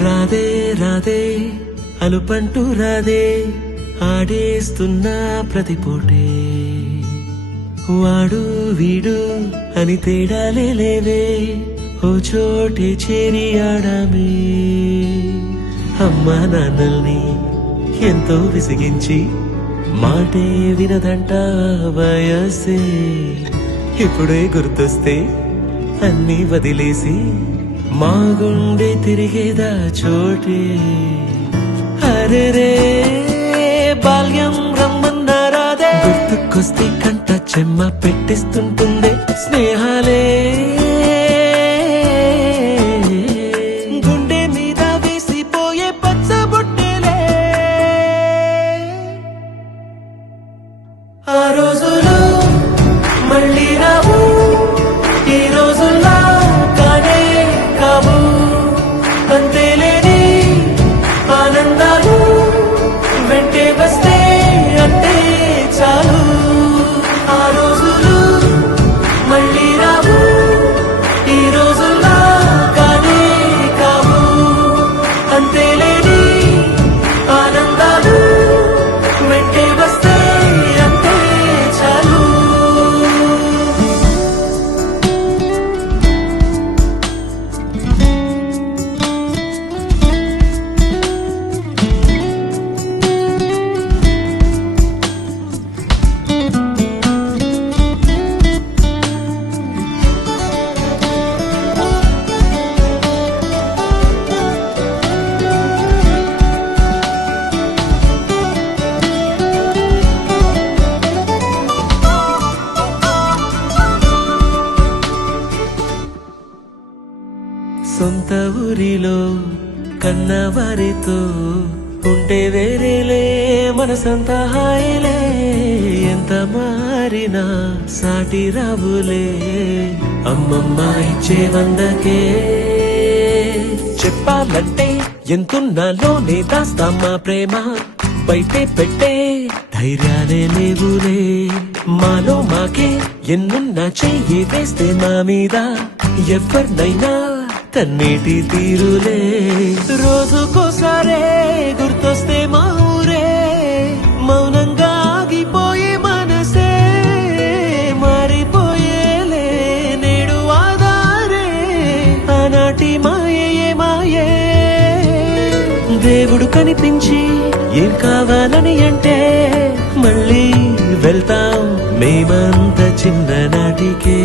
రాదే రాదే అలుపంటూ రాదే ఆడేస్తున్నా ప్రతి పూటే వాడు వీడు అని తేడాలే లేవే ఓ చోటే చేరి ఆడామే అమ్మా నాన్నల్ని ఎంతో విసిగించి మాటే వినదంట వయసే ఇప్పుడే గుర్తొస్తే అన్నీ వదిలేసి మా గుండె తిరిగేదా చోటే అరెరే బాల్యం రమ్మన్నారాదే గుర్తుకొస్తే కంట చెమ్మ పెట్టిస్తుంటుందే స్నేహాలే గుండె మీద వేసిపోయే పచ్చబొట్టెలే ఆ రోజులు మళ్ళీ రావు ఈ రోజుల్లా కానే కావు అంతేలేని ఆనందాలు వెంటే వస్తే అంటే చాలు ఆ రోజులు మళ్ళీ రావు ఈ రోజుల్లా కానే కావు అంతేలేని ఆనందాలు వెంటే వస్తే అంటే చాలు సొంత ఊరిలో కన్నవారితో ఉంటే వేరేలే మనసంత హాయిలే ఎంత మారినా సాటి రావులే అమ్మమ్మ ఇచ్చే వందకే చెప్పాలంటే ఎంతున్నాలోనే దాస్తామా ప్రేమ బయటే పెట్టే ధైర్యాలే లేవులే మాలో మాకే ఎన్నున్నా చెయ్యి వేస్తే మా మీద ఎవరినైనా కన్నీటి తీరులే రోజుకోసారే గుర్తొస్తే మా ఊరే మౌనంగా ఆగిపోయే మనసే మారిపోయేలే నేడు ఆధారే ఆనాటి మాయే మాయే దేవుడు కనిపించి ఏం కావాలని అంటే మళ్ళీ వెళ్తాం మేమంత చిన్ననాటికే